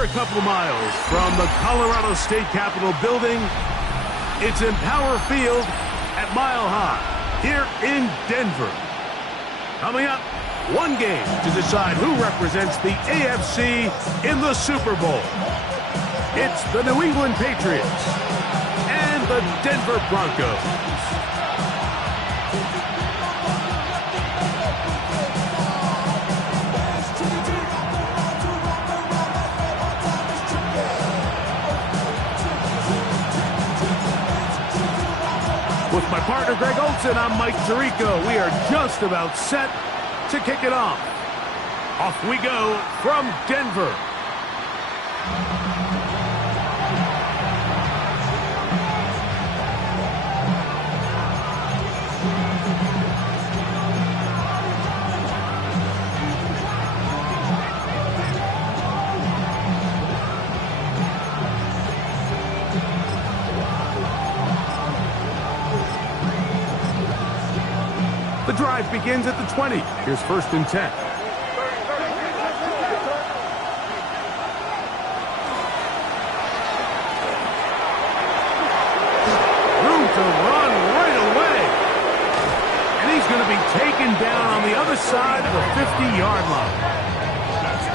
We're a couple miles from the Colorado State Capitol building. It's Empower Field at Mile High here in Denver. Coming up, one game to decide who represents the AFC in the Super Bowl. It's the New England Patriots and the Denver Broncos. With my partner, Greg Olson, I'm Mike Tirico. We are just about set to kick it off. Off we go from Denver. The drive begins at the 20. Here's 1st and 10. Room to run right away. And he's going to be taken down on the other side of the 50-yard line.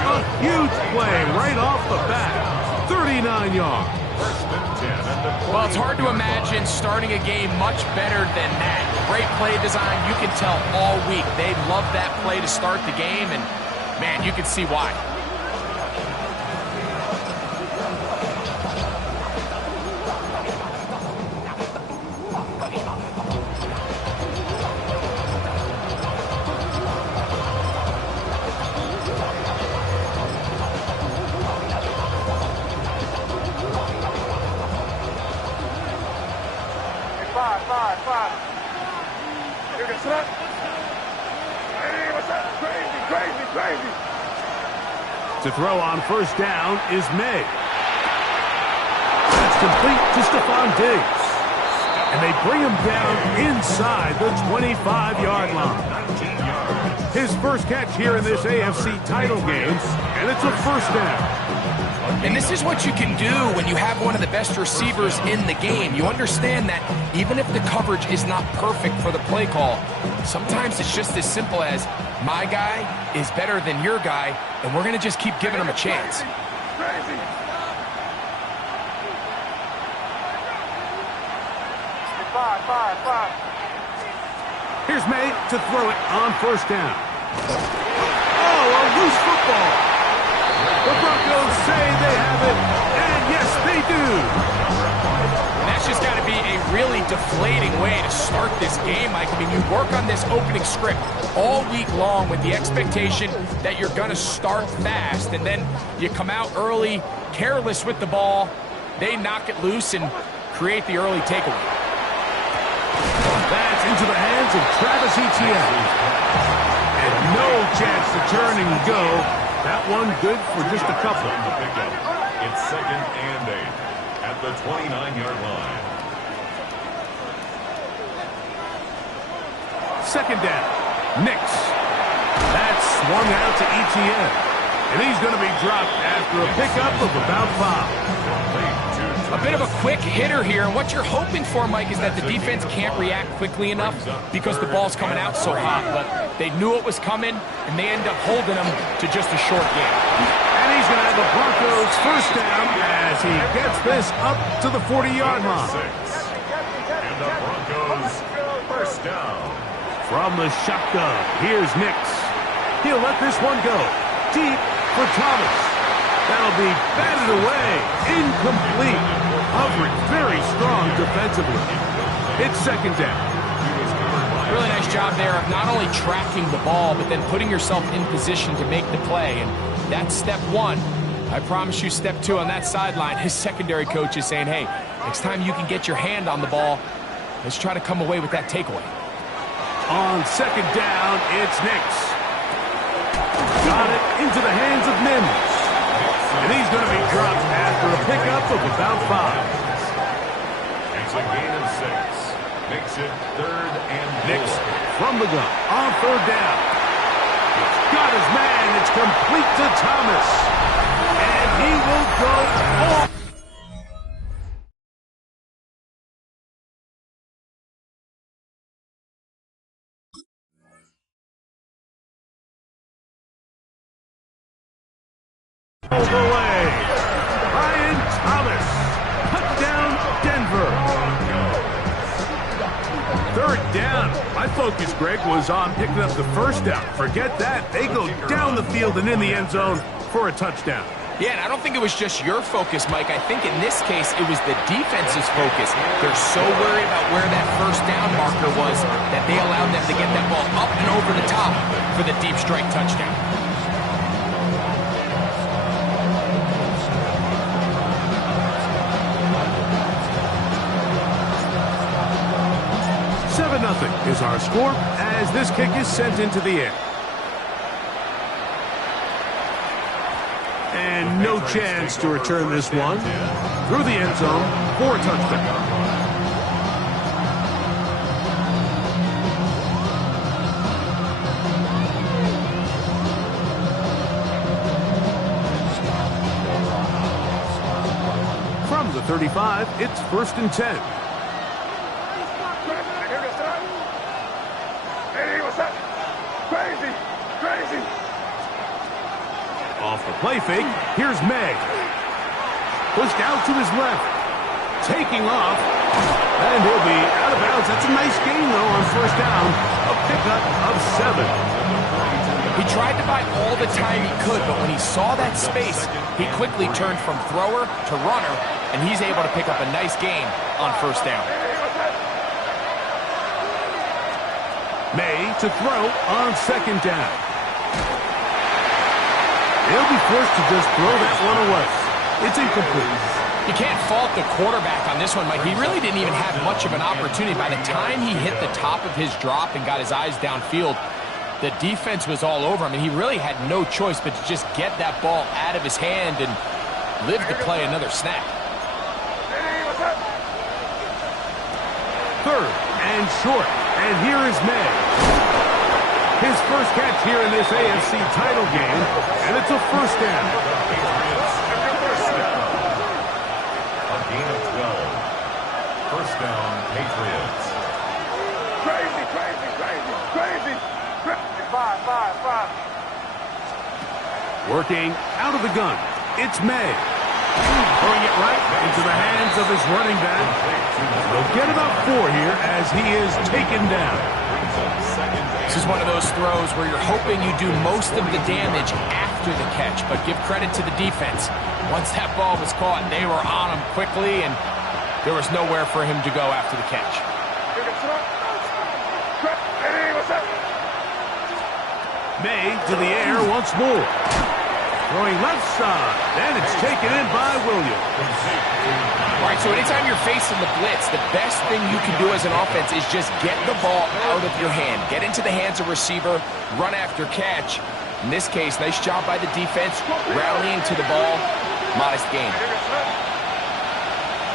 A huge play right off the bat. 39 yards. Well, it's hard to imagine starting a game much better than that. Great play design. You can tell all week they love that play to start the game, and, man, you can see why. Five. You can set. Hey, what's up? Crazy. To throw on 1st down is May. That's complete to Stephon Diggs. And they bring him down inside the 25-yard line. His first catch here in this AFC title game, and it's a 1st down. And this is what you can do when you have one of the best receivers in the game. You understand that even if the coverage is not perfect for the play call, sometimes it's just as simple as my guy is better than your guy, and we're going to just keep giving him a chance. Five. Here's May to throw it on 1st down. Oh, a loose football. The Broncos say they have it, and yes, they do. And that's just got to be a really deflating way to start this game, Mike. I mean, you work on this opening script all week long with the expectation that you're going to start fast, and then you come out early, careless with the ball. They knock it loose and create the early takeaway. That's into the hands of Travis Etienne. And no chance to turn and go. That one good for just a couple. It's 2nd and 8 at the 29-yard line. 2nd down. Nix. That's swung out to Etienne. And he's going to be dropped after a pickup of about 5. A bit of a quick hitter here, and what you're hoping for, Mike, is that the defense can't react quickly enough because the ball's coming out so hot, but they knew it was coming, and they end up holding them to just a short game. And he's going to have the Broncos 1st down as he gets this up to the 40-yard line. And the Broncos 1st down. From the shotgun, here's Nix. He'll let this one go. Deep for Thomas. That'll be batted away. Incomplete. Coverage very strong defensively. It's 2nd down. Really nice job there of not only tracking the ball, but then putting yourself in position to make the play. And that's step 1. I promise you step 2 on that sideline. His secondary coach is saying, hey, next time you can get your hand on the ball, let's try to come away with that takeaway. On 2nd down, it's Nix. Got it into the hands of Mims. And he's going to be dropped after a pickup of about 5. It's a gain of 6. Makes it 3rd and 4. Nix from the gun on 3rd down. He's got his man. It's complete to Thomas. And He will go all the way. Brian Thomas. Touchdown, Denver. Third down. My focus, Greg, was on picking up the first down. Forget that. They go down the field and in the end zone for a touchdown. Yeah, and I don't think it was just your focus, Mike. I think in this case, it was the defense's focus. They're so worried about where that first down marker was that they allowed them to get that ball up and over the top for the deep strike touchdown. 7-0 is our score as this kick is sent into the air. And no chance to return this one through the end zone for a touchdown. From the 35, it's 1st and 10. Crazy, crazy. Off the play fake, here's May. Pushed out to his left. Taking off. And he'll be out of bounds. That's a nice gain, though, on first down. A pickup of 7. He tried to buy all the time he could, but when he saw that space, he quickly turned from thrower to runner, and he's able to pick up a nice gain on first down. May to throw on 2nd down. He'll be forced to just throw that one away. It's incomplete. You can't fault the quarterback on this one, Mike. He really didn't even have much of an opportunity. By the time he hit the top of his drop and got his eyes downfield, the defense was all over him, and he really had no choice but to just get that ball out of his hand and live to play another snap. 3rd and short. And here is May. His first catch here in this AFC title game, and it's a first down. A gain of 12. First down, Patriots. Crazy, crazy, crazy, crazy. 5. Working out of the gun. It's May. Throwing it right into the hands of his running back. They'll get about 4 here as he is taken down. This is one of those throws where you're hoping you do most of the damage after the catch, but give credit to the defense. Once that ball was caught, they were on him quickly, and there was nowhere for him to go after the catch. May to the air once more. Throwing left side, and it's taken in by Williams. All right, so anytime you're facing the blitz, the best thing you can do as an offense is just get the ball out of your hand. Get into the hands of receiver, run after catch. In this case, nice job by the defense, rallying to the ball. Modest gain.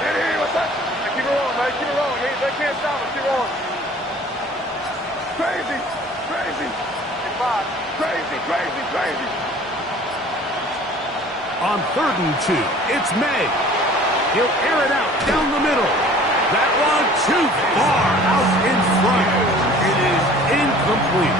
Hey, what's up? Keep it rolling, man. Keep it rolling. They can't stop us. Keep rolling. Crazy, crazy. 5. Crazy, crazy, crazy. On 3rd and 2, it's May. He'll air it out down the middle. That one too far out in front. It is incomplete.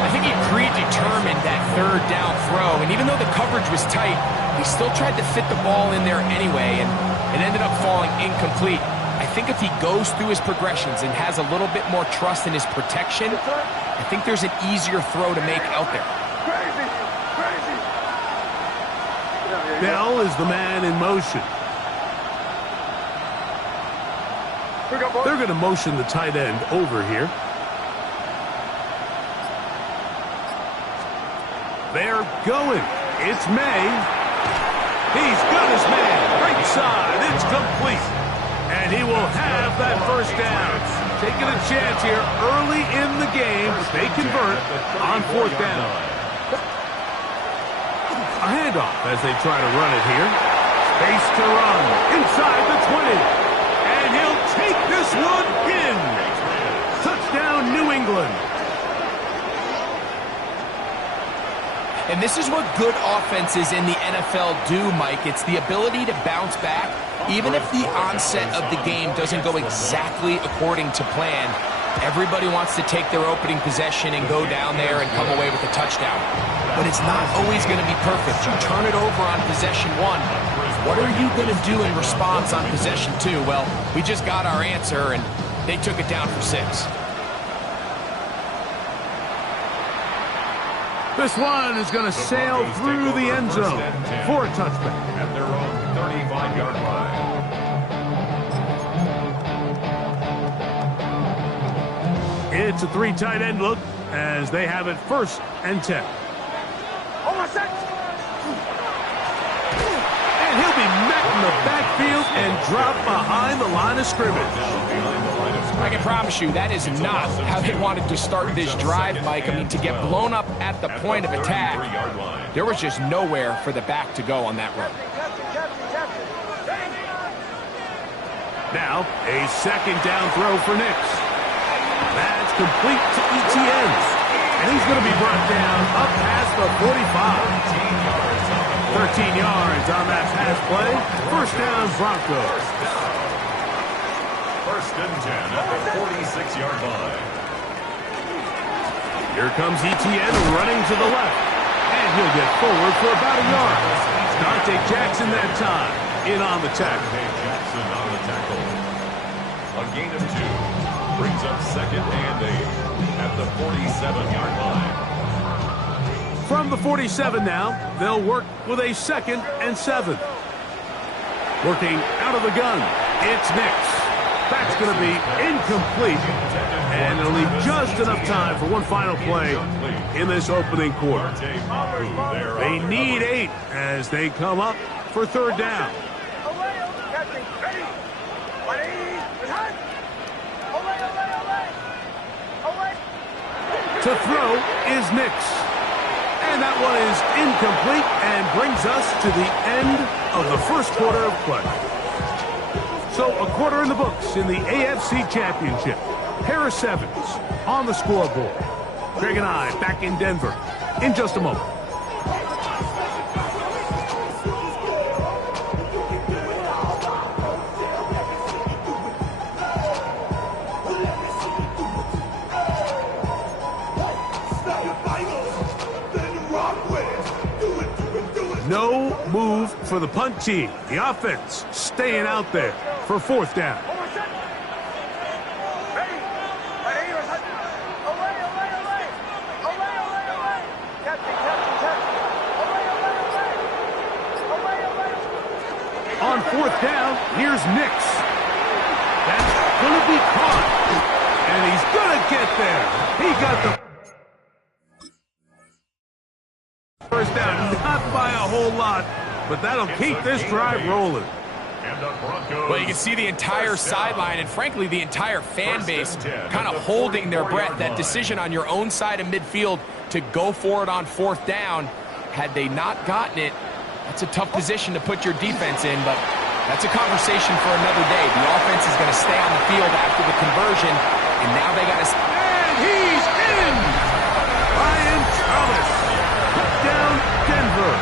I think he predetermined that 3rd down throw, and even though the coverage was tight, he still tried to fit the ball in there anyway, and it ended up falling incomplete. I think if he goes through his progressions and has a little bit more trust in his protection, I think there's an easier throw to make out there. Crazy, crazy. Bell is the man in motion. They're going to motion the tight end over here. They're going. It's May. He's got his man. Right side. It's complete. And he will have that first down. Taking a chance here early in the game. They convert on 4th down. A handoff as they try to run it here. Space to run inside the 20. And he'll take this one in. Touchdown, New England. And this is what good offenses in the NFL do, Mike. It's the ability to bounce back, even if the onset of the game doesn't go exactly according to plan. Everybody wants to take their opening possession and go down there and come away with a touchdown. But it's not always going to be perfect. You turn it over on possession 1. What are you going to do in response on possession 2? Well, we just got our answer, and they took it down for 6. This one is going to sail through the end zone for a touchback. At their own 35-yard line. It's a 3 tight end look as they have it 1st and 10. And he'll be met in the backfield and dropped behind the line of scrimmage. I can promise you that is not how they wanted to start this drive, Mike. I mean, to get blown up at the point of attack, there was just nowhere for the back to go on that run. Now, a 2nd down throw for Nix. That's complete to ETN. And he's going to be brought down up past the 45. 13 yards on that pass play. 1st down, Broncos. 1st and 10 at the 46-yard line. Here comes ETN running to the left. And he'll get forward for about a yard. Dante Jackson that time in on the tackle. Jackson on the tackle. A gain of 2. Brings up 2nd and 8 at the 47-yard line. From the 47 now, they'll work with a 2nd and 7. Working out of the gun, it's Nix. That's going to be incomplete, and it'll leave just enough time for one final play in this opening quarter. They need 8 as they come up for 3rd down. To throw is Nix. And that one is incomplete and brings us to the end of the 1st quarter of play. So a quarter in the books in the AFC Championship. Harris Evans on the scoreboard. Greg and I back in Denver in just a moment. No move for the punt team. The offense staying out there for 4th down. On 4th down, here's Nix. That's going to be caught. And he's going to get there. He got the 1st down. Not by a whole lot, but that'll keep this drive rolling. Well, you can see the entire sideline and, frankly, the entire fan base kind of holding their breath. That decision on your own side of midfield to go for it on 4th down, had they not gotten it, that's a tough position to put your defense in, but that's a conversation for another day. The offense is going to stay on the field after the conversion, and now they got to... And he's in! Ryan Thomas put down Denver.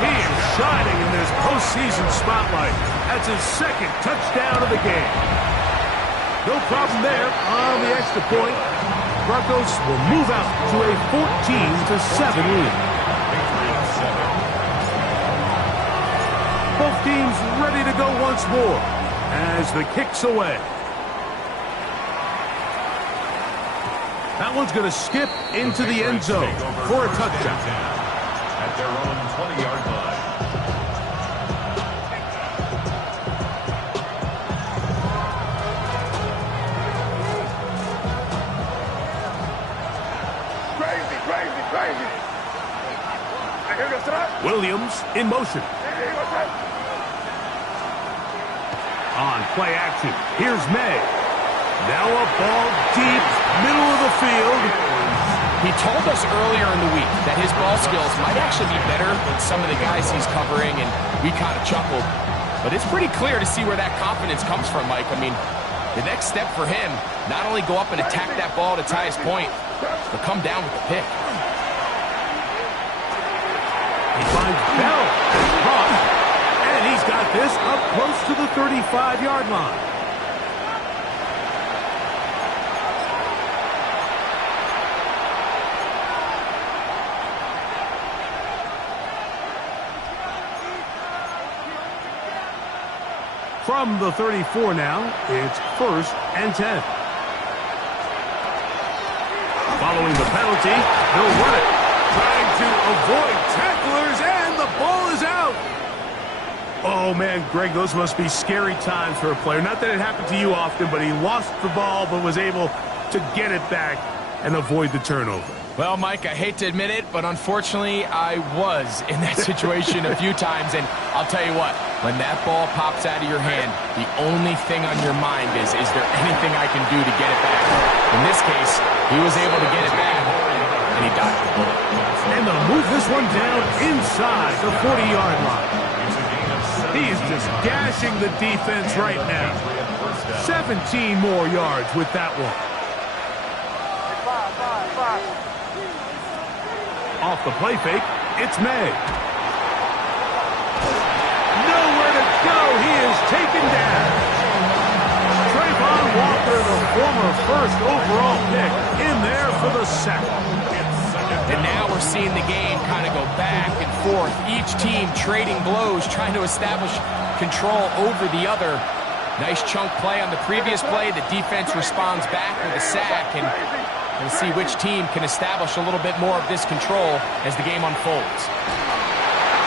He is shining in this postseason spotlight. That's his 2nd touchdown of the game. No problem there on the extra point. Broncos will move out to a 14-7 lead. Both teams ready to go once more as the kick's away. That one's going to skip into the end zone for a touchdown. At their own 20-yard line. Crazy. Williams in motion. On play action, here's May. Now a ball deep, middle of the field. He told us earlier in the week that his ball skills might actually be better than some of the guys he's covering, and we kind of chuckled. But it's pretty clear to see where that confidence comes from, Mike. I mean, the next step for him, not only go up and attack that ball to tie his point, but come down with the pick. He finds Bell at cross, and he's got this up close to the 35-yard line. From the 34 now, it's 1st and 10. Following the penalty, he'll run it. Trying to avoid tacklers, and the ball is out. Oh, man, Greg, those must be scary times for a player. Not that it happened to you often, but he lost the ball but was able to get it back and avoid the turnover. Well, Mike, I hate to admit it, but unfortunately, I was in that situation a few times, and I'll tell you what, when that ball pops out of your hand, the only thing on your mind is there anything I can do to get it back? In this case, he was able to get it back, and he dodged the bullet. And they'll move this one down inside the 40-yard line. He's just gashing the defense right now. 17 more yards with that one. Off the play fake, it's May. Nowhere to go. He is taken down. Trayvon Walker, the former first overall pick, in there for the sack. And now we're seeing the game kind of go back and forth. Each team trading blows, trying to establish control over the other. Nice chunk play on the previous play. The defense responds back with a sack, and we'll see which team can establish a little bit more of this control as the game unfolds.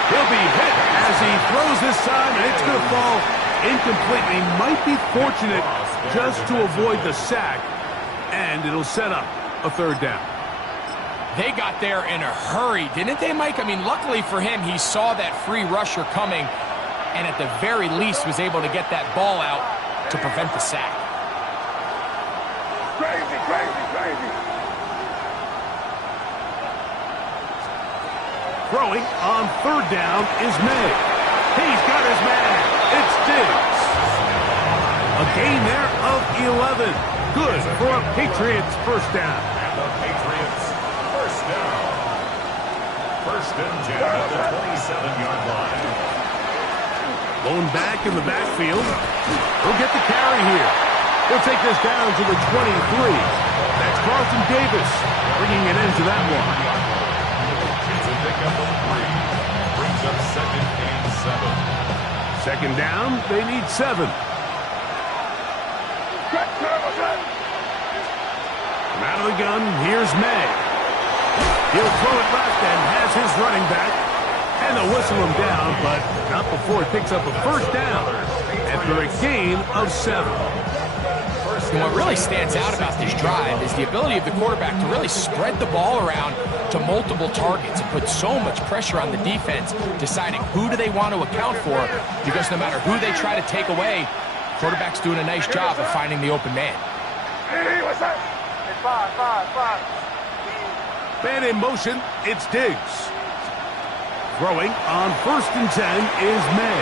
He'll be hit as he throws this time, and it's going to fall incomplete. He might be fortunate just to avoid the sack, and it'll set up a 3rd down. They got there in a hurry, didn't they, Mike? I mean, luckily for him, he saw that free rusher coming, and at the very least was able to get that ball out to prevent the sack. Crazy, crazy, crazy. Throwing on 3rd down is May. He's got his man. It's Diggs. A gain there of 11. Good for a Patriots 1st down. And the Patriots, 1st down. 1st and 10 at the 27-yard line. Lone back in the backfield. He'll get the carry here. He'll take this down to the 23. That's Carlton Davis bringing it into that one. It's a pickup of 3. Brings up 2nd and 7. 2nd down, they need 7. From out of the gun, here's May. He'll throw it left and has his running back. And they'll whistle him down, but not before it picks up a 1st down after a gain of 7. And what really stands out about this drive is the ability of the quarterback to really spread the ball around to multiple targets and put so much pressure on the defense, deciding who do they want to account for, because no matter who they try to take away, the quarterback's doing a nice job of finding the open man. Hey, what's that? It's 5. Man in motion, it's Diggs. Throwing on 1st and 10 is May.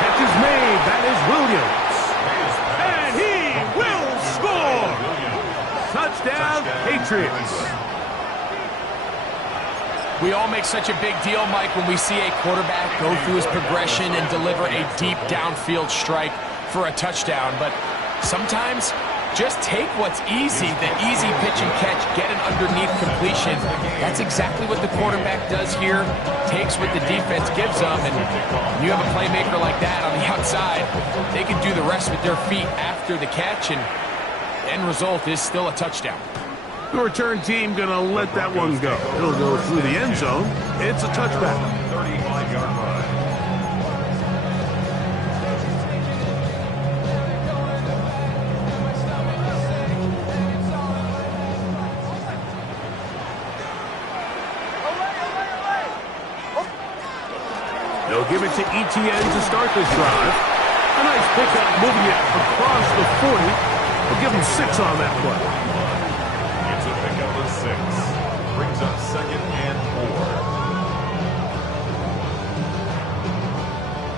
Catch is made. That is Williams. And he will score. Touchdown, Patriots. We all make such a big deal, Mike, when we see a quarterback go through his progression and deliver a deep downfield strike for a touchdown. But sometimes just take what's easy, the easy pitch and catch, get an underneath completion. That's exactly what the quarterback does here. Takes what the defense gives them, and when you have a playmaker like that on the outside, they can do the rest with their feet after the catch, and the end result is still a touchdown. The return team going to let that one go. It'll go through the end zone. It's a touchback. 35-yard line. They'll give it to Etienne to start this drive. A nice pickup moving it across the 40. We'll give him 6 on that play. It's a pickup of 6. Brings up 2nd and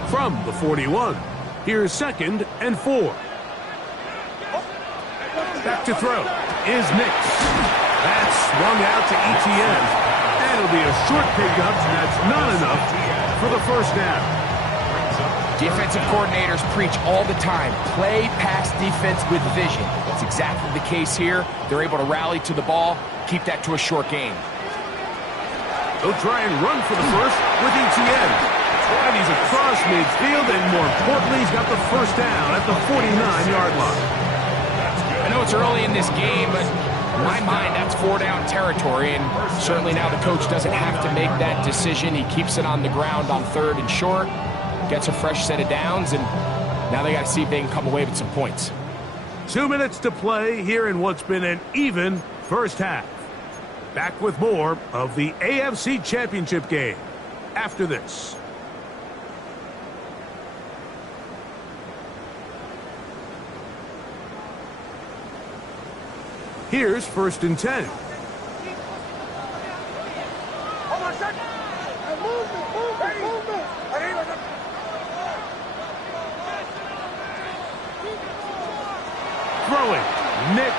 4. From the 41, here's 2nd and 4. Back to throw is Nix. That's swung out to Etienne. And it'll be a short pickup. That's not enough for the first down. Defensive coordinators preach all the time, play pass defense with vision. That's exactly the case here. They're able to rally to the ball, keep that to a short gain. They'll try and run for the first with ETN. And he's across midfield, and more importantly, he's got the first down at the 49-yard line. I know it's early in this game, but in my mind, that's 4-down territory, and certainly now the coach doesn't have to make that decision. He keeps it on the ground on 3rd and short, gets a fresh set of downs, and now they got to see if they can come away with some points. 2 minutes to play here in what's been an even first half. Back with more of the AFC Championship game after this. Here's 1st and 10. Hold on a second. Movement. Throwing. Nix.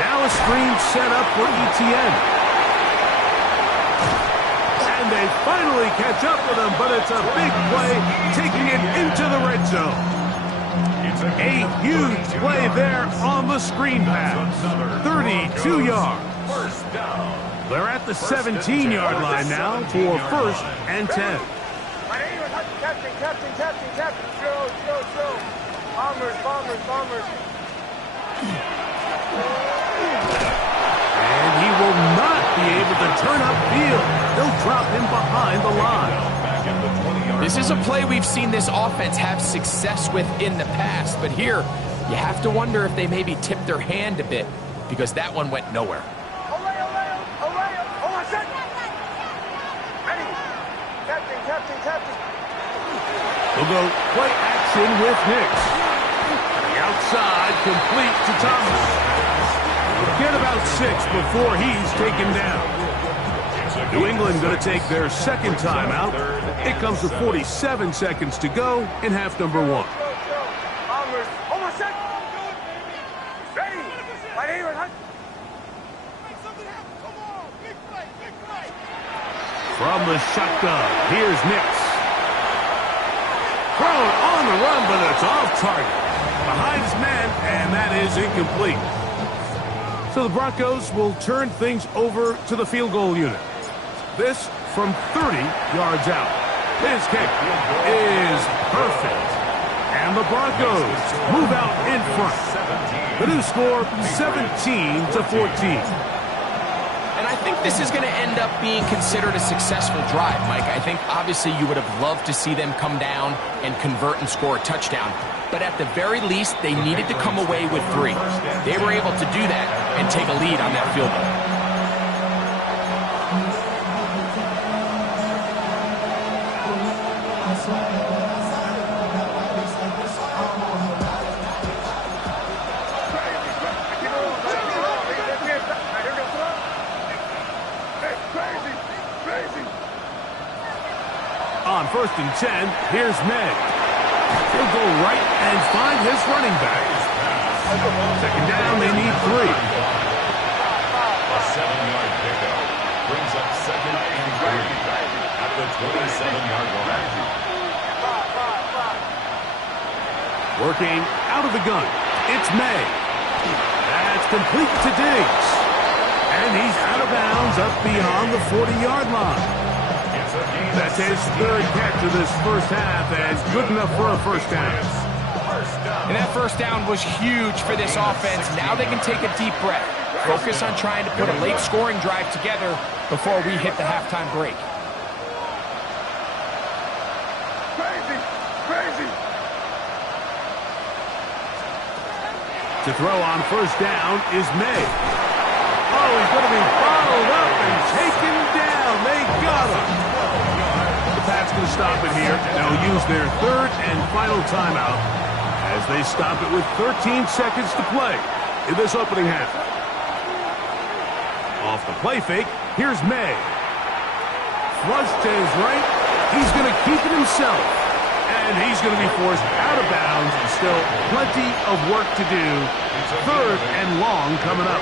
Now a screen set up for ETN. And they finally catch up with him, but it's a big play, taking it into the red zone. A huge play there on the screen pass. 32 yards. They're at the 17-yard line now for 1st and 10. Captain. Show. Bombers. And he will not be able to turn upfield. They'll drop him behind the line. This is a play we've seen this offense have success with in the past, but here you have to wonder if they maybe tipped their hand a bit because that one went nowhere. Hold on a second. Ready. Captain. They'll go play action with Nix. The outside complete to Thomas. Get about 6 before he's taken down. New England going to take their second timeout. It comes with 47 seconds to go in half number 1. Hold on a second. Ready. Right here. From the shotgun, here's Nix. Thrown on the run, but it's off target. Behind his man, and that is incomplete. So the Broncos will turn things over to the field goal unit. This from 30 yards out. His kick is perfect. And the Broncos move out in front. The new score, 17-14. And I think this is going to end up being considered a successful drive, Mike. I think obviously you would have loved to see them come down and convert and score a touchdown. But at the very least, they needed to come away with 3. They were able to do that and take a lead on that field goal. On 1st and 10, here's May. He'll go right and find his running back. Second down, they need 3. A 7-yard pickup brings up 2nd and 3 at the 27-yard line. Working out of the gun, it's May. That's complete to Diggs. And he's out of bounds up beyond the 40-yard line. That's his 3rd catch of this first half, and good enough for a first down. And that first down was huge for this offense. Now they can take a deep breath. Focus on trying to put a late scoring drive together before we hit the halftime break. Crazy. To throw on first down is May. Oh, he's going to be followed up and taken down. They got him. Pat's going to stop it here. They'll use their 3rd and final timeout as they stop it with 13 seconds to play in this opening half. Off the play fake, here's May. Flush to his right. He's going to keep it himself. And he's going to be forced out of bounds. Still plenty of work to do. 3rd and long coming up.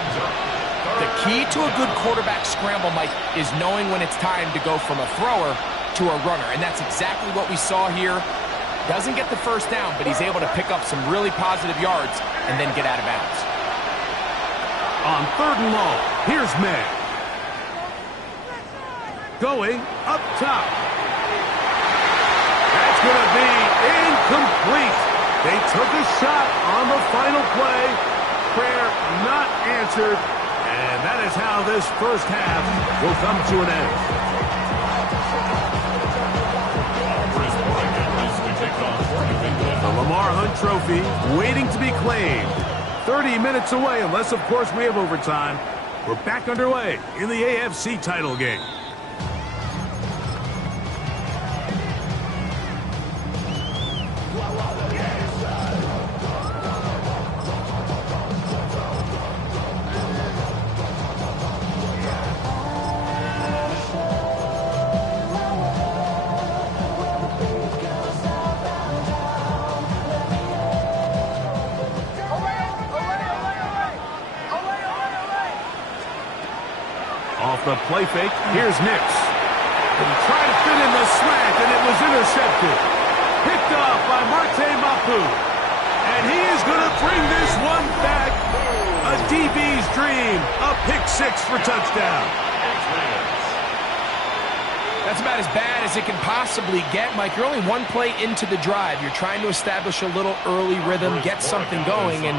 The key to a good quarterback scramble, Mike, is knowing when it's time to go from a thrower to a runner, and that's exactly what we saw here. Doesn't get the first down, but he's able to pick up some really positive yards and then get out of bounds. On 3rd and long, here's May. Going up top. That's going to be incomplete. They took a shot on the final play. Prayer not answered. And that is how this first half will come to an end. The Lamar Hunt Trophy waiting to be claimed. 30 minutes away, unless, of course, we have overtime. We're back underway in the AFC title game. Off the play fake, here's Nix. He tried to fit in the slant, and it was intercepted. Picked off by Marte Mapu. And he is going to bring this one back. A DB's dream. A pick six for touchdown. That's about as bad as it can possibly get, Mike. You're only one play into the drive. You're trying to establish a little early rhythm, get something going, and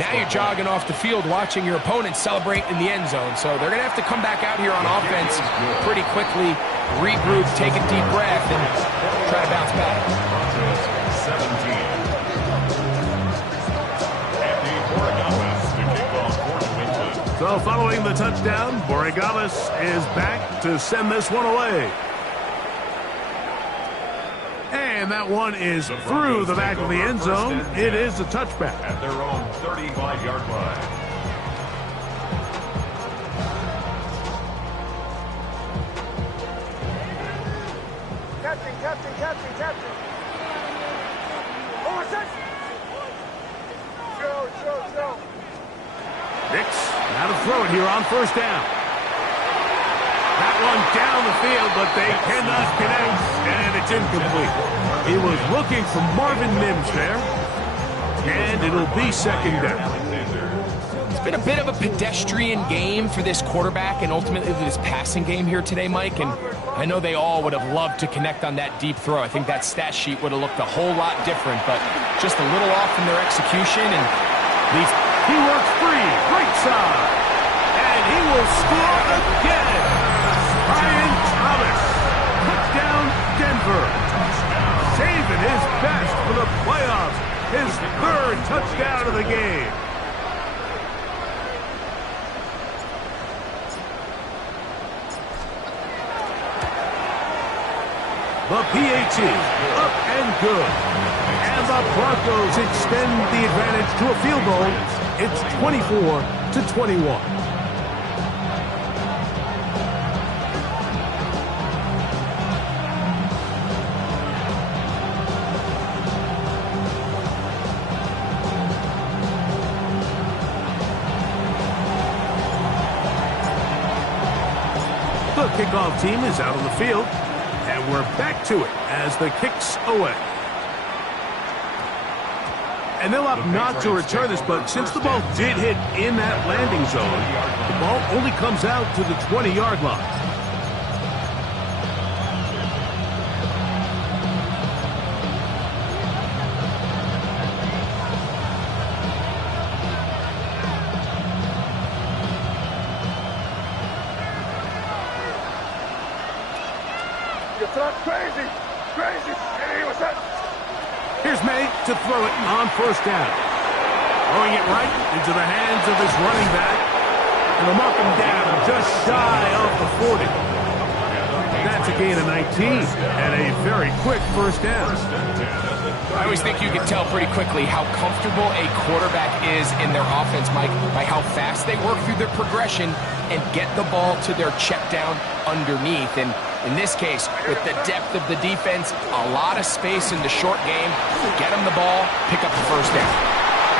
now you're jogging off the field watching your opponent celebrate in the end zone. So they're going to have to come back out here on offense pretty quickly, regroup, take a deep breath, and try to bounce back. So following the touchdown, Borregales is back to send this one away. And that one is through the back of the end zone. It is a touchback. At their own 35-yard line. Captain. Joe. Nix, now to throw it here on 1st down. That one down the field, but they cannot connect, and it's incomplete. He was looking for Marvin Mims there, and it'll be 2nd down. It's been a bit of a pedestrian game for this quarterback and ultimately this passing game here today, Mike, and I know they all would have loved to connect on that deep throw. I think that stat sheet would have looked a whole lot different, but just a little off in their execution, and leaves. He works free, right side, and he will score again. Brian Thomas, touchdown Denver. Saving his best for the playoffs. His 3rd touchdown of the game. The PAT, up and good. And the Broncos extend the advantage to a field goal. It's 24-21. The kickoff team is out on the field, and we're back to it as the kick's away. And they'll opt not to return this, but since the ball did hit in that landing zone, the ball only comes out to the 20-yard line. Crazy. Hey, what's that? Here's May to throw it on 1st down. Throwing it right into the hands of his running back. And they'll mark him down just shy of the 40. That's a gain of 19 and a very quick 1st down. I always think you can tell pretty quickly how comfortable a quarterback is in their offense, Mike, by how fast they work through their progression and get the ball to their check down underneath. And in this case, with the depth of the defense, a lot of space in the short game, get him the ball, pick up the 1st down.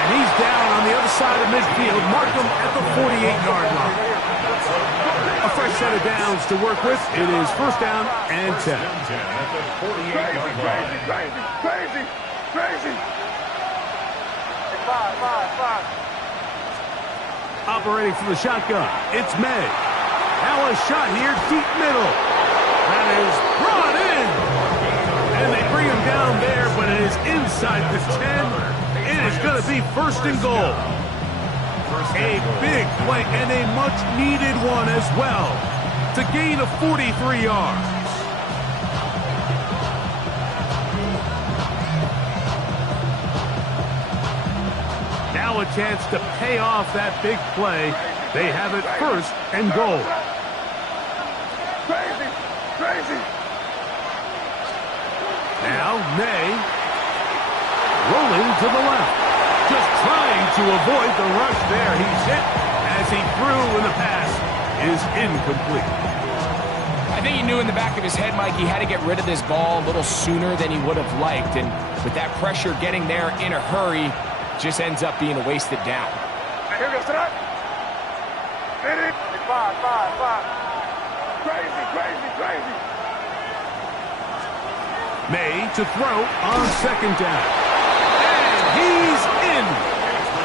And he's down on the other side of midfield. Mark him at the 48-yard line. set of downs to work with. It is first down and 10. At the 48-yard line. Crazy. Five. Operating from the shotgun, it's May. Now a shot here, deep middle. That is brought in. And they bring him down there, but it is inside the 10. It is going to be first and goal. A big play and a much-needed one as well to gain a 43 yards. Now a chance to pay off that big play. They have it first and goal. Crazy. Now May rolling to the left. Just trying to avoid the rush there. He's hit as he threw and the pass is incomplete. I think he knew in the back of his head, Mike, he had to get rid of this ball a little sooner than he would have liked. And with that pressure getting there in a hurry, just ends up being a wasted down. Here goes that. Hit it. Five. Crazy. May to throw on second down. And he's in.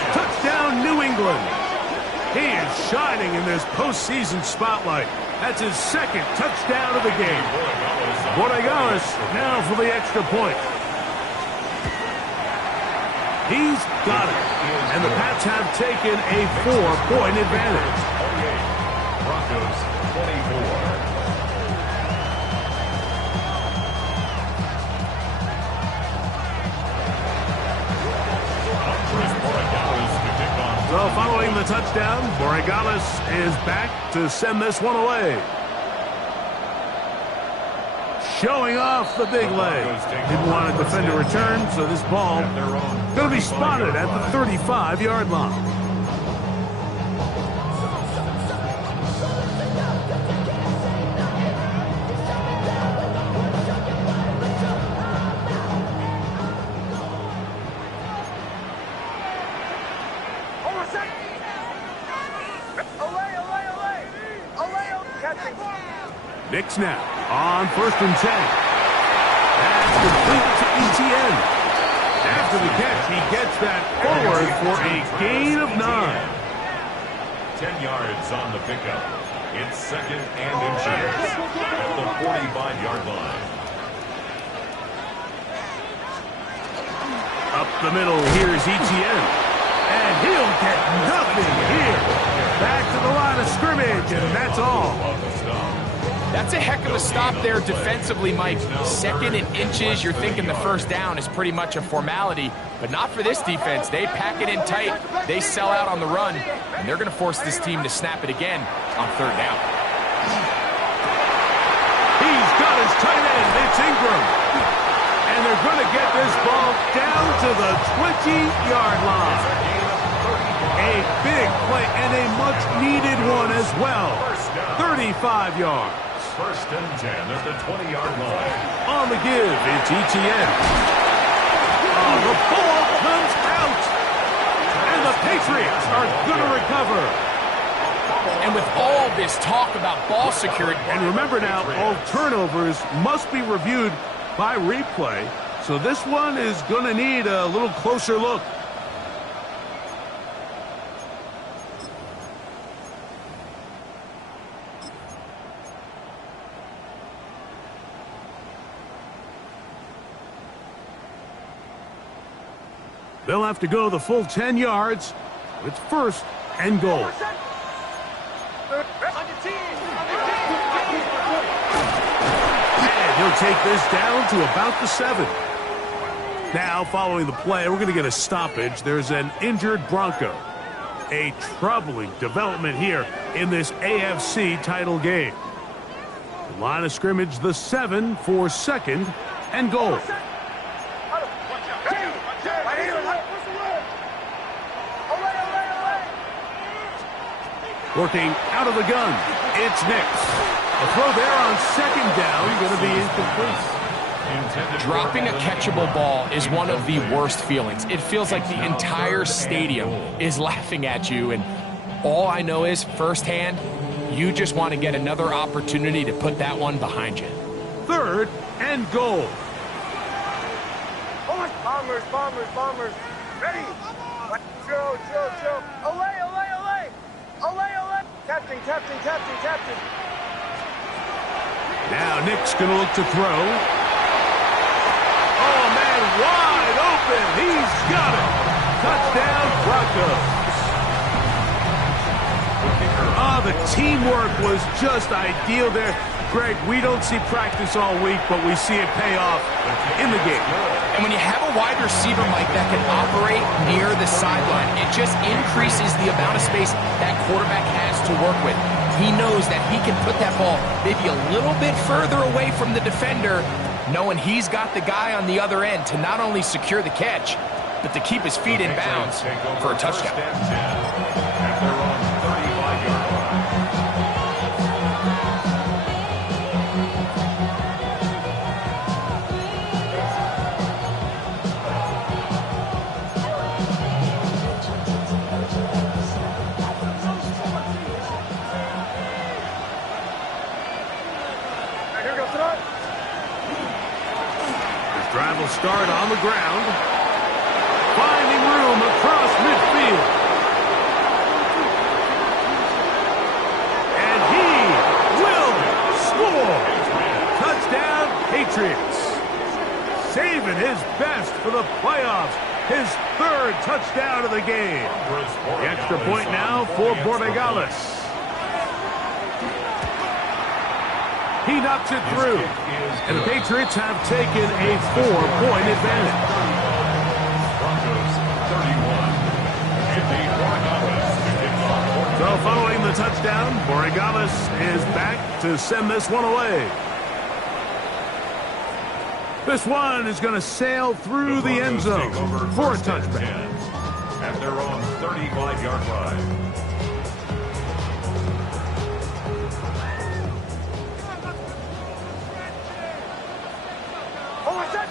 Touchdown, New England. He is shining in this postseason spotlight. That's his second touchdown of the game. Borregales now for the extra point. He's got it. And the Pats have taken a 4-point advantage. Broncos 24. So following the touchdown, Borregales is back to send this one away. Showing off the big leg. Didn't want to defend a return, so this ball going to be spotted at the 35-yard line. Nix now on first and 10. That's complete to ETN. After the catch, he gets that forward for a gain of 9. 10 yards on the pickup. It's second and inches at the 45-yard line. Up the middle, here's ETN. And he'll get nothing here. Back to the line of scrimmage, and that's all. That's a heck of a stop there defensively, Mike. Second and inches, you're thinking the first down is pretty much a formality, but not for this defense. They pack it in tight, they sell out on the run, and they're going to force this team to snap it again on third down. He's got his tight end, it's Ingram. And they're going to get this ball down to the 20-yard line. A big play and a much-needed one as well. 35 yards. First and 10 at the 20-yard line. On the give, it's ETN. Oh, the ball comes out. And the Patriots are going to recover. And with all this talk about ball security. And remember now, all turnovers must be reviewed by replay. So this one is going to need a little closer look. They'll have to go the full 10 yards. It's first and goal. And he'll take this down to about the 7. Now, following the play, we're going to get a stoppage. There's an injured Bronco. A troubling development here in this AFC title game. The line of scrimmage, the 7 for second and goal. Working out of the gun, it's Nix. A throw there on second down, going to be incomplete. Dropping a catchable ball is one of the worst feelings. It feels like the entire stadium is laughing at you, and all I know is firsthand, You just want to get another opportunity to put that one behind you. 3rd and goal. Bombers, bombers, bombers. Ready. Chill, chill, chill. Olay, olay, olay. Olay, olay. Captain, captain, captain, captain. Now Nick's going to look to throw. Oh, man, wide open. He's got it. Touchdown, Broncos. Oh, the teamwork was just ideal there. Greg, we don't see practice all week, but we see it pay off in the game. And when you have a wide receiver, Mike, that can operate near the sideline, it just increases the amount of space that quarterback has to work with. He knows that he can put that ball maybe a little bit further away from the defender, knowing he's got the guy on the other end to not only secure the catch, but to keep his feet in bounds for a touchdown. At their own 35-yard line. Here goes the run. This drive will start on the ground. Finding room across midfield. And he will score. Touchdown, Patriots. Saving his best for the playoffs. His 3rd touchdown of the game. The extra point now for Borregales. He knocks it through. And the Patriots have taken a 4-point advantage. Broncos 31. Andy Borregales to kick off. So following the touchdown, Borregales is back to send this one away. This one is going to sail through the end zone for a touchback. At their own 35-yard line. Oh, my God.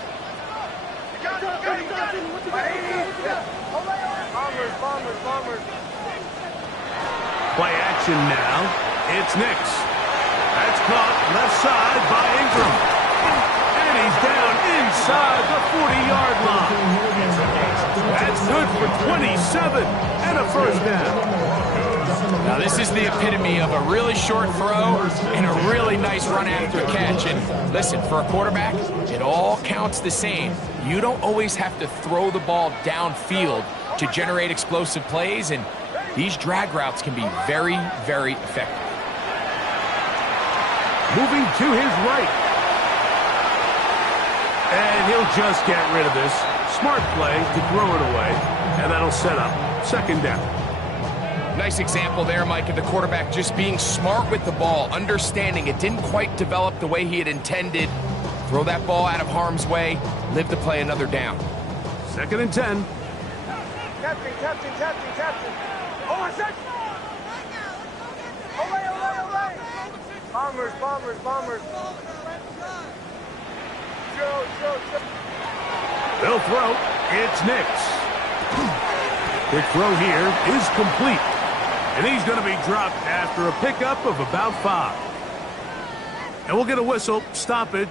You got it, you got it, you got it. Olay, olay. Bombers, bombers, bombers. Play action now. It's Nix. That's caught left side by Ingram. And he's down inside the 40-yard line. That's good for 27 and a first down. Now, this is the epitome of a really short throw and a really nice run after catch. And listen, for a quarterback, it all counts the same. You don't always have to throw the ball downfield to generate explosive plays, and these drag routes can be very, very effective. Moving to his right. And he'll just get rid of this. Smart play to throw it away, and that'll set up 2nd down. Nice example there, Mike, of the quarterback just being smart with the ball, understanding it didn't quite develop the way he had intended. Throw that ball out of harm's way, live to play another down. 2nd and 10. Captain, captain, captain, captain. Oh, my God. Olay, olay, olay. Bombers, bombers, bombers. Chill, chill, chill. They'll throw. It's Nix. Quick throw here is complete. And he's going to be dropped after a pickup of about 5. And we'll get a whistle, stoppage,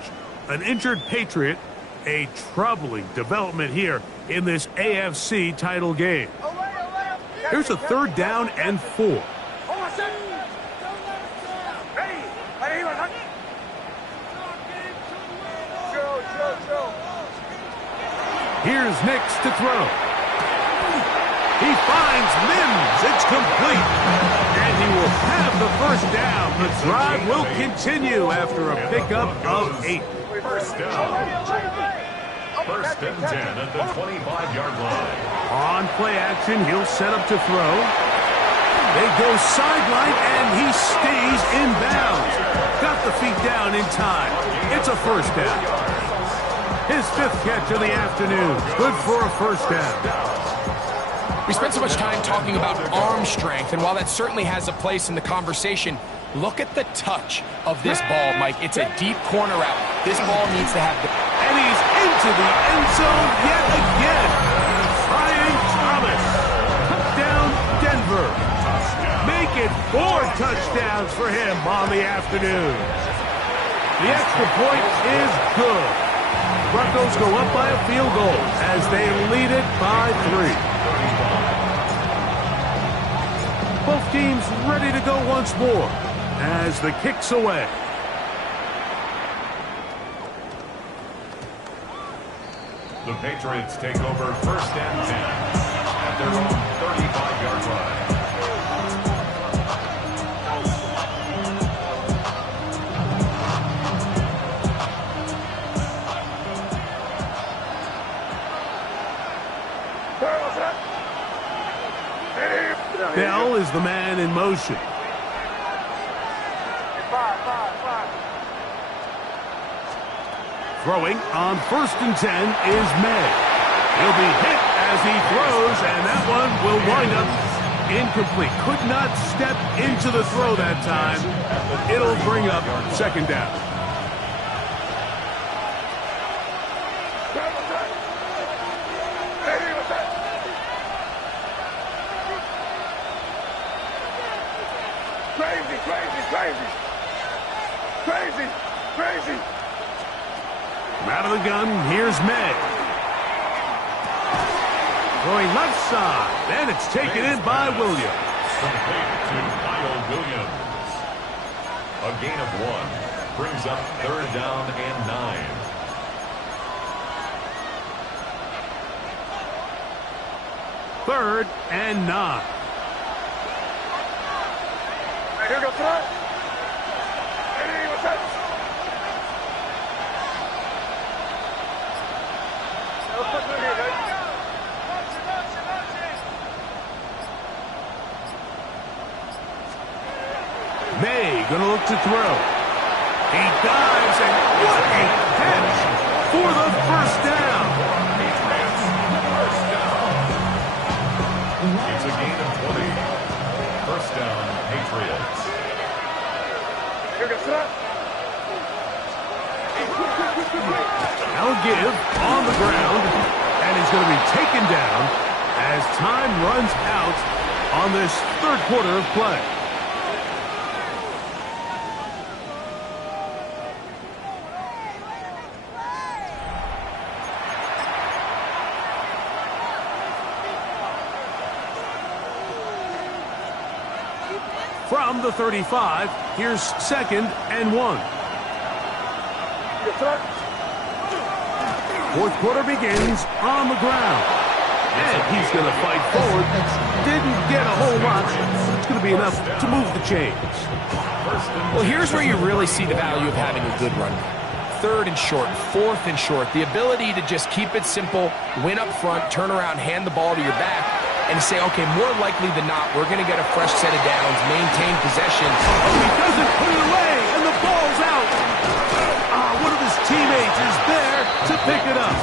an injured Patriot, a troubling development here in this AFC title game. Olay, olay. Here's a 3rd down and 4. Oh, my God. Ready. Ready, my God. Chill, chill, chill. Here's Nix to throw. He finds Mims. It's complete. And he will have the first down. The drive will continue after a pickup of 8. First down. 1st and 10 at the 25-yard line. On play action, he'll set up to throw. They go sideline, and he stays in bounds. Got the feet down in time. It's a first down. His 5th catch of the afternoon. Good for a first down. We spent so much time talking about arm strength, and while that certainly has a place in the conversation, look at the touch of this ball, Mike. It's a deep corner out. This ball needs to have... And he's into the end zone yet again. Brian Thomas. Touchdown, Denver. Make it It's 4 touchdowns for him on the afternoon. The extra point is good. Broncos go up by a field goal as they lead it by 3. Both teams ready to go once more as the kick's away. The Patriots take over 1st and 10 at their own 35-yard line. Bell is the man in motion. Throwing on 1st and 10 is May. He'll be hit as he throws, and that one will wind up incomplete. Could not step into the throw that time. It'll bring up 2nd down. Crazy. Out of the gun, here's May. Going left side, and it's taken in by Williams. Complete to Kyle Williams. A gain of 1 brings up 3rd down and 9. Third and 9. Here goes front. May gonna look to throw. He dives, and what a catch for the 1st down. Patriots, 1st down. It's a gain of 20. 1st down, Patriots. Here goes front. Now give on the ground, and he's going to be taken down as time runs out on this 3rd quarter of play. From the 35, here's 2nd and 1. 4th quarter begins on the ground. And he's going to fight forward. Didn't get a whole lot. It's going to be enough to move the chains. Well, here's where you really see the value of having a good run. 3rd and short, 4th and short. The ability to just keep it simple, win up front, turn around, hand the ball to your back, and say, okay, more likely than not, we're going to get a fresh set of downs, maintain possession. Oh, he doesn't put it away, and the ball's out. One of his teammates is there to pick it up.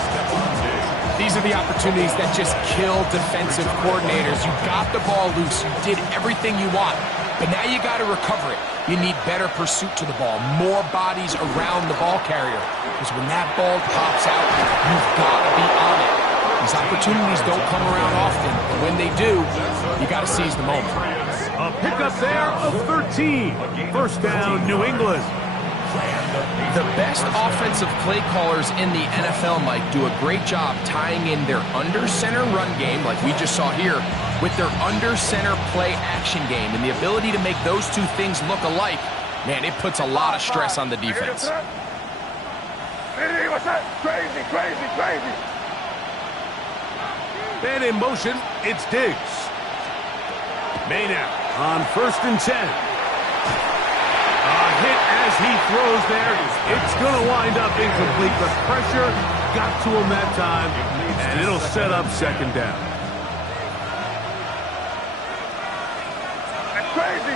These are the opportunities that just kill defensive coordinators. You got the ball loose. You did everything you want. But now you got to recover it. You need better pursuit to the ball, more bodies around the ball carrier. Because when that ball pops out, you've got to be on it. These opportunities don't come around often, but when they do, you got to seize the moment. A pickup there of 13. 1st down, New England. The best offensive play callers in the NFL, Mike, do a great job tying in their under-center run game, like we just saw here, with their under-center play action game. And the ability to make those two things look alike, man, it puts a lot of stress on the defense. What's that? Crazy. And in motion, it's Diggs. May now on 1st and 10. A hit as he throws there. It's going to wind up incomplete, but pressure got to him that time, and it'll set up 2nd down. Crazy.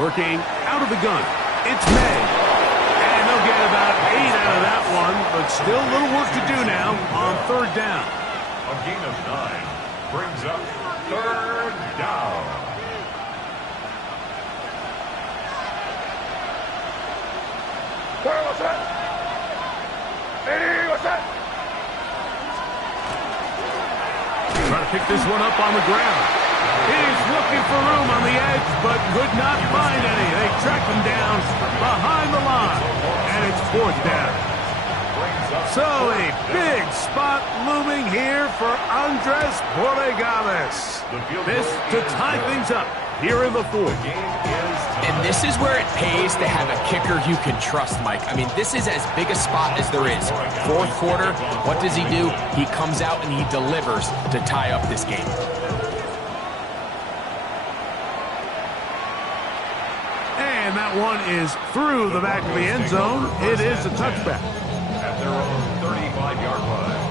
Working out of the gun, it's May. And they'll get about 8 out of that one, but still a little work to do now on 3rd down. A gain of 9 brings up 3rd down. What's that? What's that? Trying to pick this one up on the ground. He's looking for room on the edge, but could not find any. They track him down behind the line, and it's 4th down. So a big spot looming here for Andres Borregales. This to tie things up here in the 4th. And this is where it pays to have a kicker you can trust, Mike. I mean, this is as big a spot as there is. 4th quarter, what does he do? He comes out and he delivers to tie up this game. And that one is through the back of the end zone. It is a touchback. At their own 35-yard line.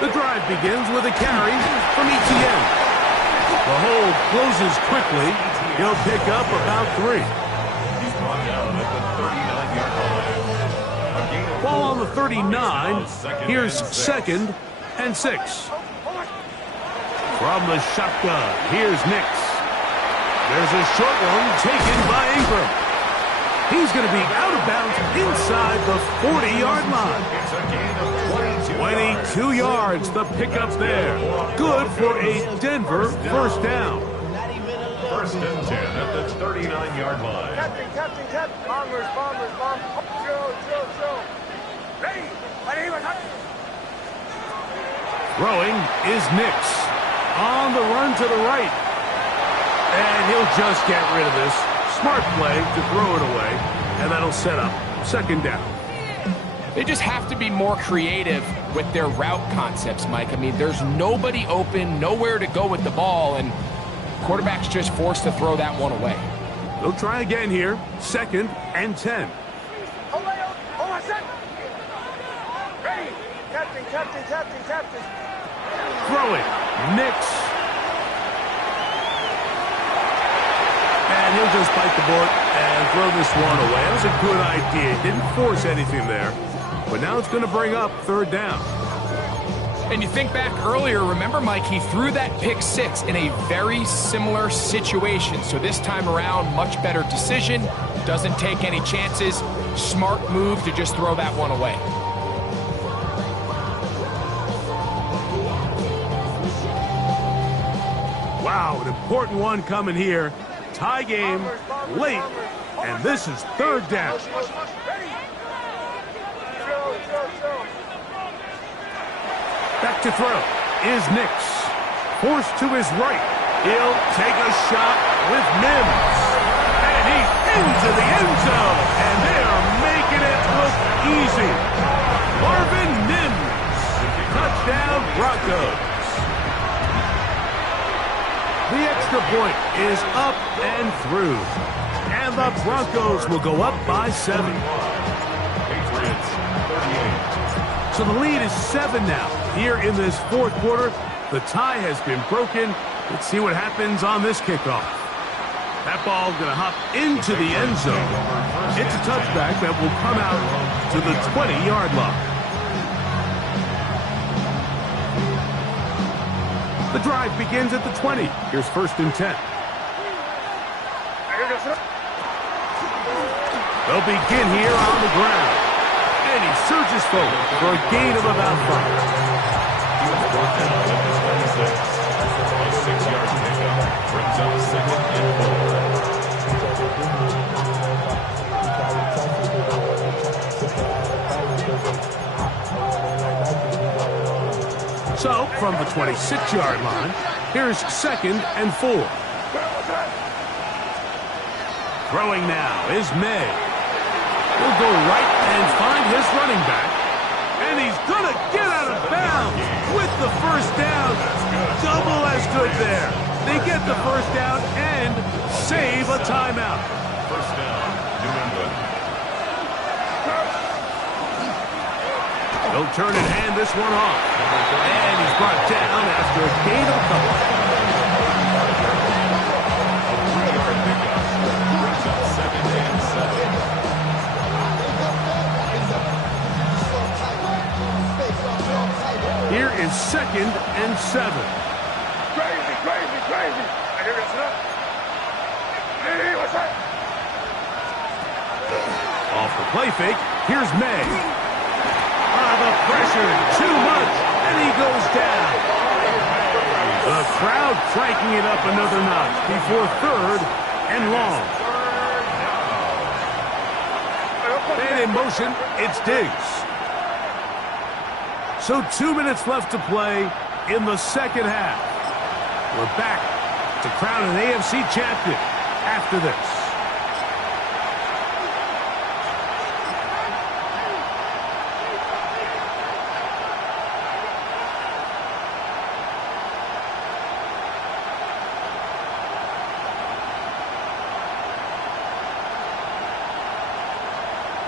The drive begins with a carry from Etienne. The hold closes quickly. He'll pick up about 3. He's brought down at the 39-yard line. Ball on the 39. Here's 2nd and 6. From the shotgun, here's Nix. There's a short one taken by Ingram. He's going to be out of bounds inside the 40-yard line. It's a gain of 22 yards, the pickup there. Good for a Denver 1st down. 1st and 10 at the 39-yard line. Captain. Bombers. Joe. Ready. Throwing is Nix. On the run to the right. And he'll just get rid of this. Smart play to throw it away. And that'll set up 2nd down. They just have to be more creative with their route concepts, Mike. I mean, there's nobody open, nowhere to go with the ball, and quarterback's just forced to throw that one away. They'll try again here. 2nd and 10. Hold on, set. Ready. Captain. Throwing. Nix. And he'll just bite the bullet and throw this one away. That was a good idea. Didn't force anything there. But now it's going to bring up 3rd down. And you think back earlier, remember, Mike, he threw that pick 6 in a very similar situation. So this time around, much better decision. Doesn't take any chances. Smart move to just throw that one away. Wow, an important one coming here. Tie game late, and this is 3rd down. Back to throw is Nix. Forced to his right. He'll take a shot with Mims. And he's into the end zone. And they are making it look easy. Marvin Mims. Touchdown Broncos. The extra point is up and through. And the Broncos will go up by 7. Patriots 38. So the lead is 7 now. Here in this 4th quarter, the tie has been broken. Let's see what happens on this kickoff. That ball's going to hop into the end zone. It's a touchback that will come out to the 20-yard line. The drive begins at the 20. Here's 1st and 10. They'll begin here on the ground. And he surges forward for a gain of about 5. He was brought down at the 26. A 6-yard pickup brings up 2nd and 4. So, from the 26-yard line, here's 2nd and 4. Throwing now is May. He'll go right and find his running back. And he's going to get out of bounds with the 1st down. Double as good there. They get the 1st down and save a timeout. 1st down, New England. They'll turn and hand this one off. And he's brought down after a gain of a couple. A 3-yard pickup brings up 2nd and 7. Here is 2nd and 7. Crazy. I hear it's up. Off the play fake, here's May. The pressure, too much, and he goes down. The crowd cranking it up another notch before third and long. And in motion, it's Diggs. So 2 minutes left to play in the second half. We're back to crown an AFC champion after this.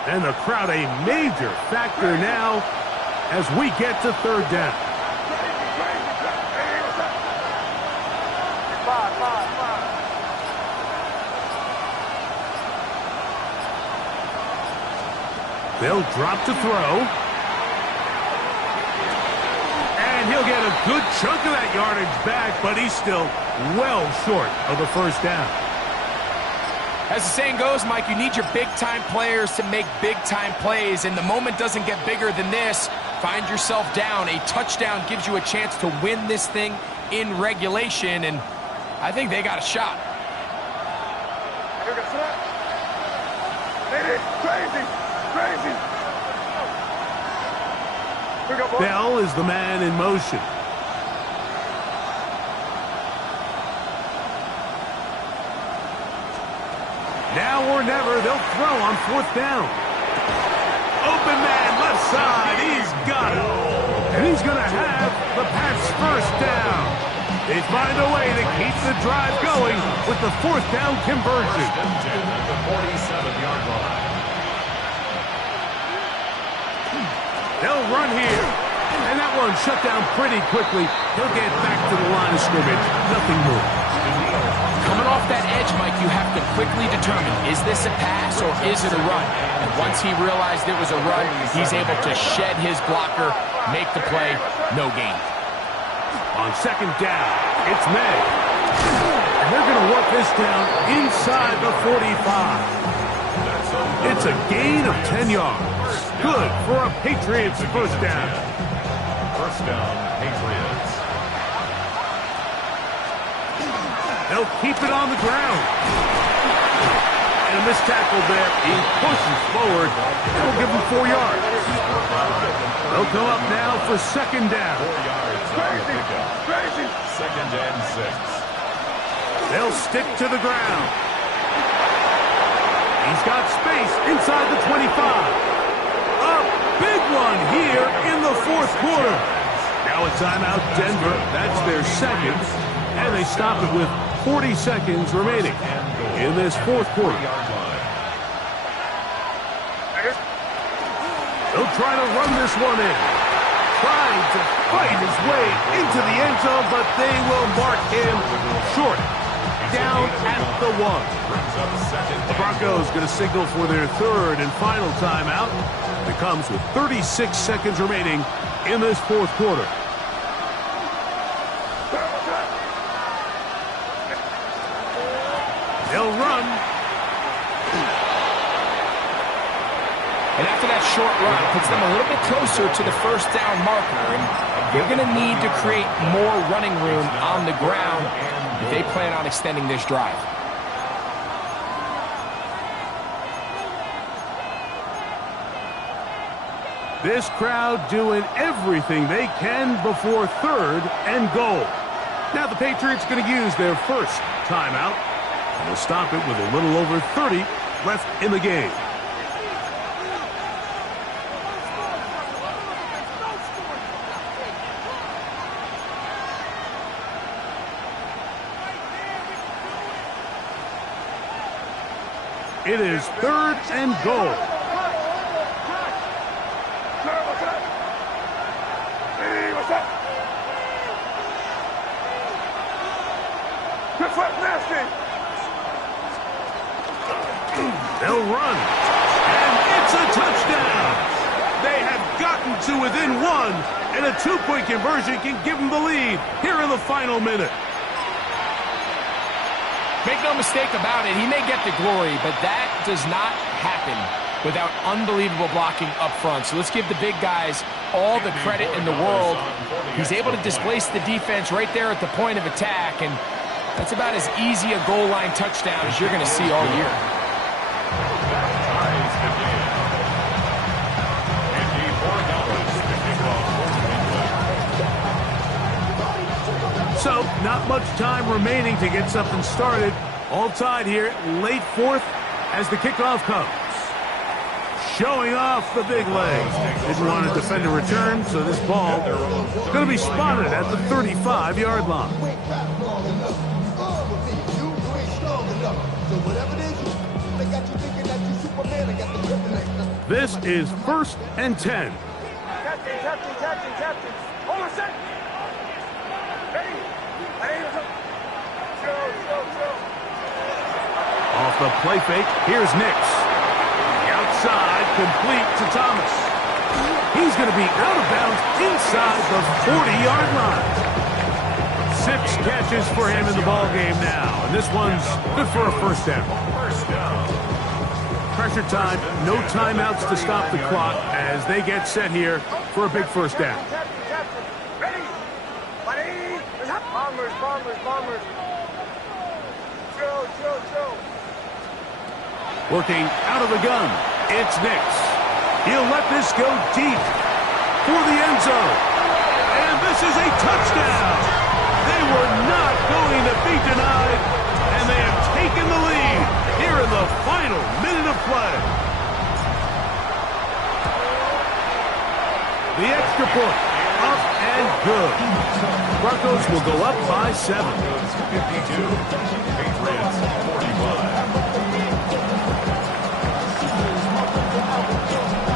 And the crowd a major factor now as we get to third down. They'll drop to throw. And he'll get a good chunk of that yardage back, but he's still well short of the first down. As the saying goes, Mike, you need your big-time players to make big-time plays, and the moment doesn't get bigger than this. Find yourself down. A touchdown gives you a chance to win this thing in regulation, and I think they got a shot. Bell is the man in motion. Now or never, they'll throw on fourth down. Open man, left side, he's got it. And he's going to have the Pats' first down. They find a way to keep the drive going with the fourth down conversion. At the 47-yard line. They'll run here. And that one shut down pretty quickly. He'll get back to the line of scrimmage. Nothing more. Coming off that edge, Mike, you have to quickly determine, is this a pass or is it a run? And once he realized it was a run, he's able to shed his blocker, make the play, no gain. On second down, it's May. And they're going to work this down inside the 45. It's a gain of 10 yards. Good for a Patriots first down. First down, Patriots. They'll keep it on the ground. And a missed tackle there. He pushes forward. That'll give him 4 yards. They'll come up now for second down. 4 yards. Crazy. Second and 6. They'll stick to the ground. He's got space inside the 25. A big one here in the fourth quarter. Now a timeout, Denver. That's their second. And they stop it with 40 seconds remaining in this fourth quarter. They'll try to run this one in. Trying to fight his way into the end zone, but they will mark him short. Down at the 1. The Broncos going to signal for their third and final timeout. It comes with 36 seconds remaining in this fourth quarter. They'll run. And after that short run, puts them a little bit closer to the first down marker. And they're going to need to create more running room on the ground if they plan on extending this drive. This crowd doing everything they can before third and goal. Now the Patriots going to use their first timeout. And they'll stop it with a little over 30 left in the game. It is third and goal. They'll run. And it's a touchdown. They have gotten to within one, and a two-point conversion can give them the lead here in the final minute. Make no mistake about it, he may get the glory, but that does not happen without unbelievable blocking up front. So let's give the big guys all the credit in the world. He's able to displace the defense right there at the point of attack, and that's about as easy a goal line touchdown as you're going to see all year. So, not much time remaining to get something started. All tied here, late fourth as the kickoff comes. Showing off the big legs. Didn't want to defend a return, so this ball is going to be spotted at the 35-yard line. This is 1st and 10. Captain. Hold on, set. Ready. Off the play fake, here's Nix. The outside, complete to Thomas. He's going to be out of bounds inside the 40-yard line. 6 catches for him in the ball game now, and this one's good for a first down. Pressure time, no timeouts to stop the clock as they get set here for a big first down. Captain. Ready. Bombers. Joe. Working out of the gun, it's Nix. He'll let this go deep for the end zone. And this is a touchdown. They were not going to be denied, and they have taken the lead here in the final minute of play. The extra point, up and good. Broncos will go up by 7. 52, Patriots 45.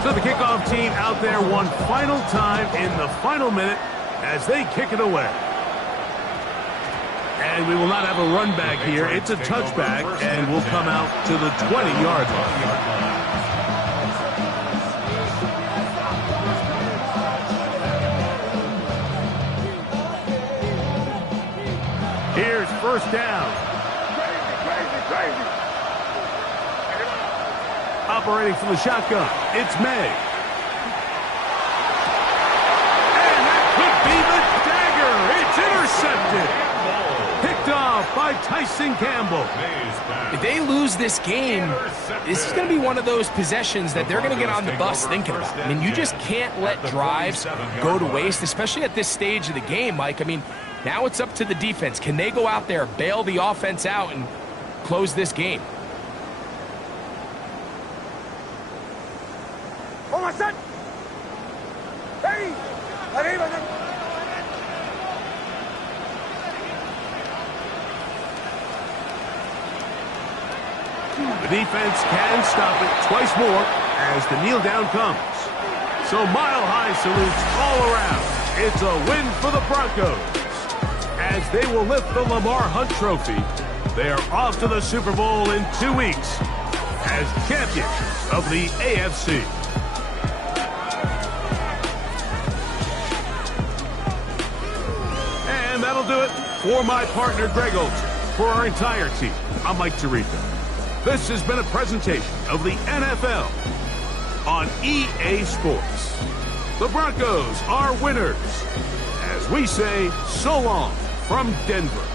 So the kickoff team out there one final time in the final minute as they kick it away. And we will not have a run back here. It's a touchback, and we'll come out to the 20-yard line. Here's first down. Crazy. Operating from the shotgun, it's May. And that could be the dagger. It's intercepted. Picked off by Tyson Campbell. If they lose this game, this is going to be one of those possessions that they're going to get on the bus thinking about. I mean, you just can't let drives go to waste, especially at this stage of the game, Mike. I mean, now it's up to the defense. Can they go out there, bail the offense out, and close this game? Hold on, set. Ready. The defense can stop it twice more as the kneel down comes. So mile-high salutes all around. It's a win for the Broncos as they will lift the Lamar Hunt Trophy. They are off to the Super Bowl in 2 weeks as champions of the AFC. And that'll do it for my partner, Greg Olsen. For our entire team, I'm Mike Tirico. This has been a presentation of the NFL on EA Sports. The Broncos are winners. As we say, so long from Denver.